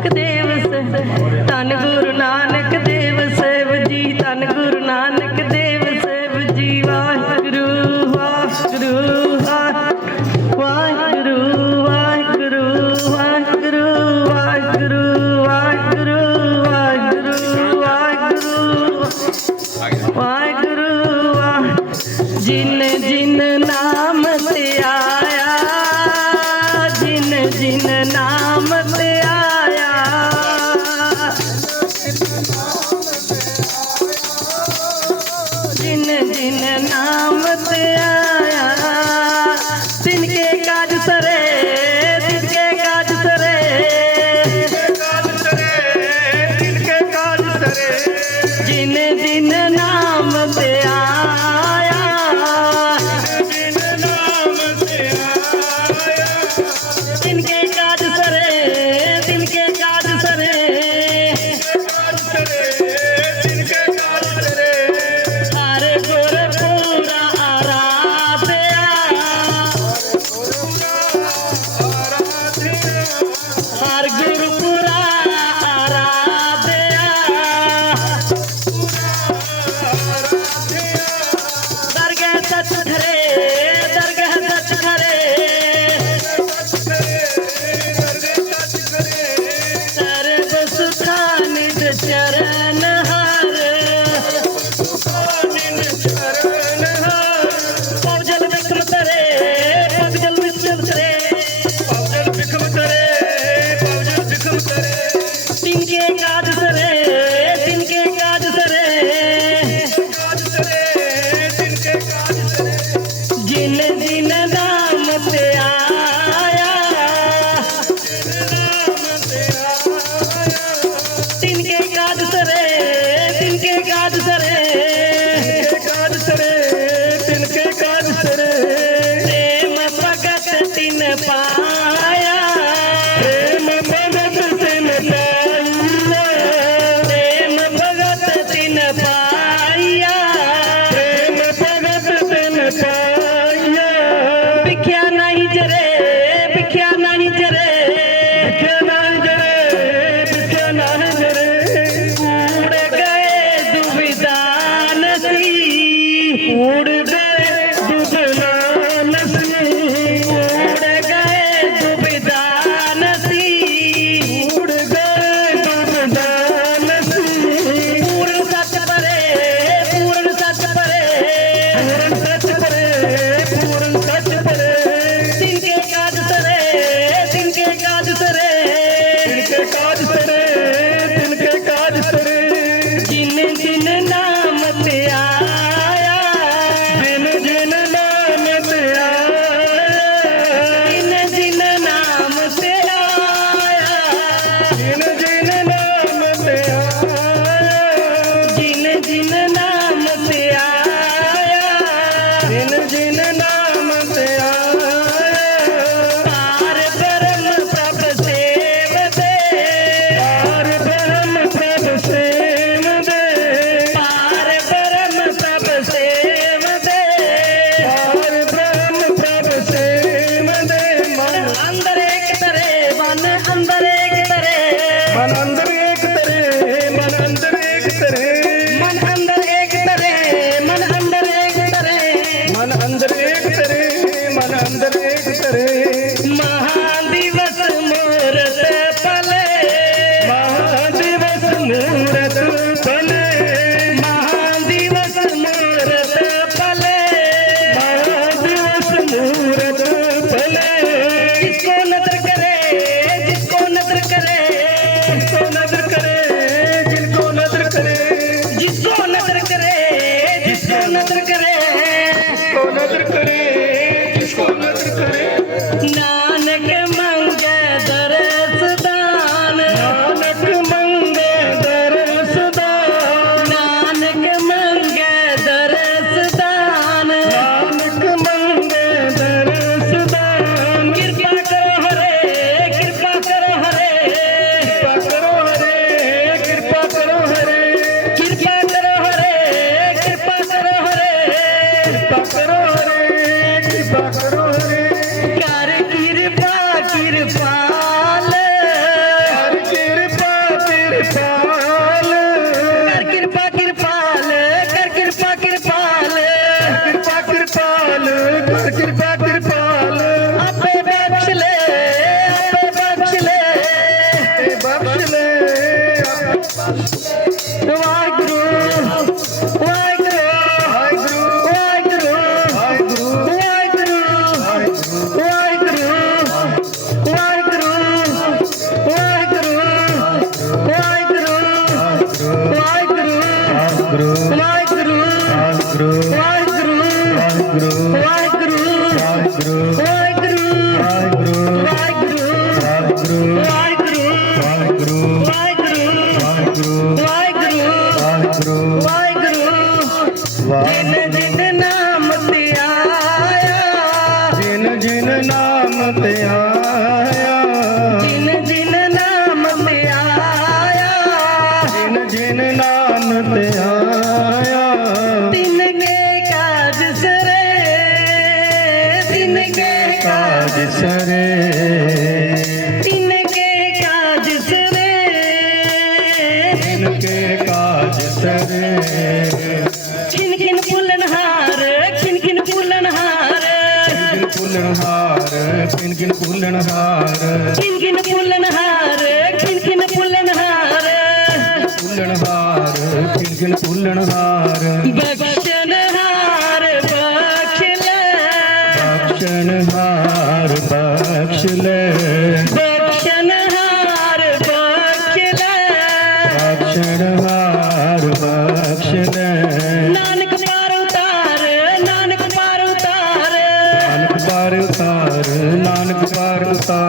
ਨਾਨਕ ਦੇਵ ਸਹਿਬ ਧੰਨ ਗੁਰੂ ਨਾਨਕ ਦੇਵ ਸਹਿਬ ਜੀ ਧੰਨ ਗੁਰੂ ਨਾਨਕ ਦੇਵ ਸਹਿਬ ਜੀ ਵਾਹਿਗੁਰੂ ਵਾਹਿਗੁਰੂ ਵਾਹਿਗੁਰੂ ਵਾਹਿਗੁਰੂ ਵਾਹਿਗੁਰੂ ਵਾਹਿਗੁਰੂ ਵਾਹਿਗੁਰੂ ਵਾਹਿਗੁਰੂ ਵਾਹਿਗੁਰੂ ਵਾਹਿਗੁਰੂ ਜਿਨ ਜਿਨ ਨਾਮ Senhor. ਮੈਨੂੰ ਕਰ ਕਿਰਪਾ ದಿನ ನಾ పుల్లనహార కిన్కిన పుల్లనహార కిన్కిన పుల్లనహార కిన్కిన పుల్లనహార పుల్లనహార కిన్కిన పుల్లనహార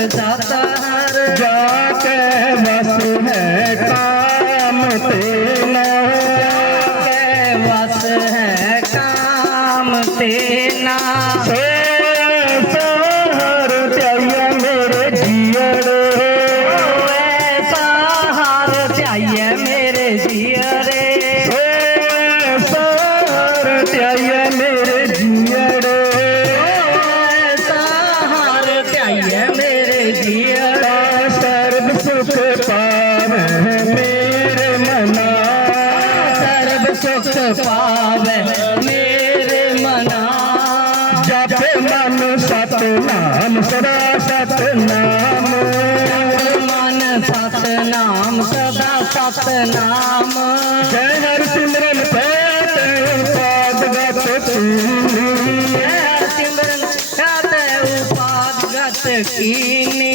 ਸਾਤਾ ਹਰ ਜਾ ਕੇ ਵਸ ਹੈ ਕਾਮ ਤੇਨਾ ਜਾ ਕੇ ਵਸ ਹੈ ਕਾਮ ਤੇਨਾ ਸੇ ਸਹਰ ਧਿਆਈਏ ਮੇਰੇ ਜੀਅੜ ਵੇ ਸਹਰ ਧਿਆਈਏ ਮੇਰੇ ਜੀਅੜ सतनाम सदा सतनाम मन सतनाम सदा सतनाम जय हर सिमरन पैत उपाद गत जय हर सिमरन पैत उपाद गत कीनी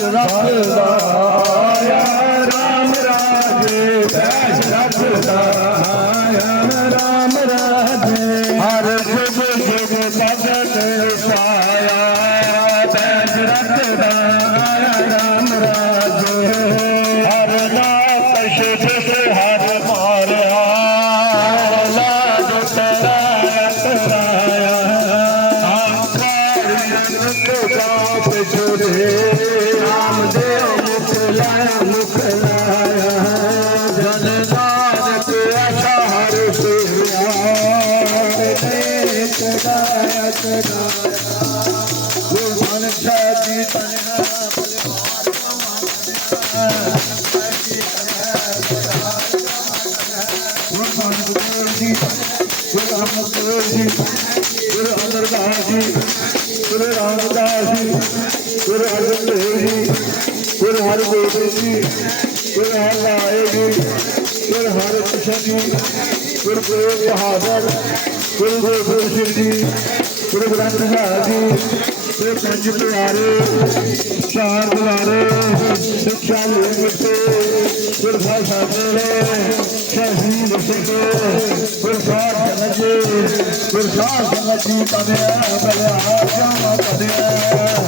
Rabbim गुरु रामदास जी गुरु अर्जन देव जी ਦੇਵ ਜੀ ਗੁਰੂ ਜੀ ਗੁਰੂ ਅਮਰਦਾਸ ਜੀ ਜੀ ਗੁਰੂ ਅਰਜਨ ਦੇਵ ਜੀ ਗੁਰੂ ਹਰਗੋਬਿੰਦ ਜੀ ਗੁਰੂ ਜੀ ਗੁਰੂ ਹਰਿਕ੍ਰਿਸ਼ਨ ਜੀ ਗੁਰੂ ਤੇਗ ਬਹਾਦਰ, ਗੁਰੂ ਗੋਬਿੰਦ ਸਿੰਘ ਜੀ, ਗੁਰੂ ਗ੍ਰੰਥ ਸਾਹਿਬ ਜੀ ਤੇ ਪੰਜ ਪਿਆਰੇ, ਚਾਰ ਦੁਆਰੇ ਸਿੱਖਿਆ ਲੈਣ ਤੇ ਗੁਰੂ ਸਾਹਿਬ ਸਾਡੇ ਸ਼ਹੀਦ ਸਿੱਖੇ ਗੁਰੂ ਸਾਹਿਬ ਸਮਝੇ ਗੁਰੂ ਸਾਹਿਬ ਸਮਝੀ ਤਨੇ ਬਲਿਆ ਜਾਮਾ ਤਨੇ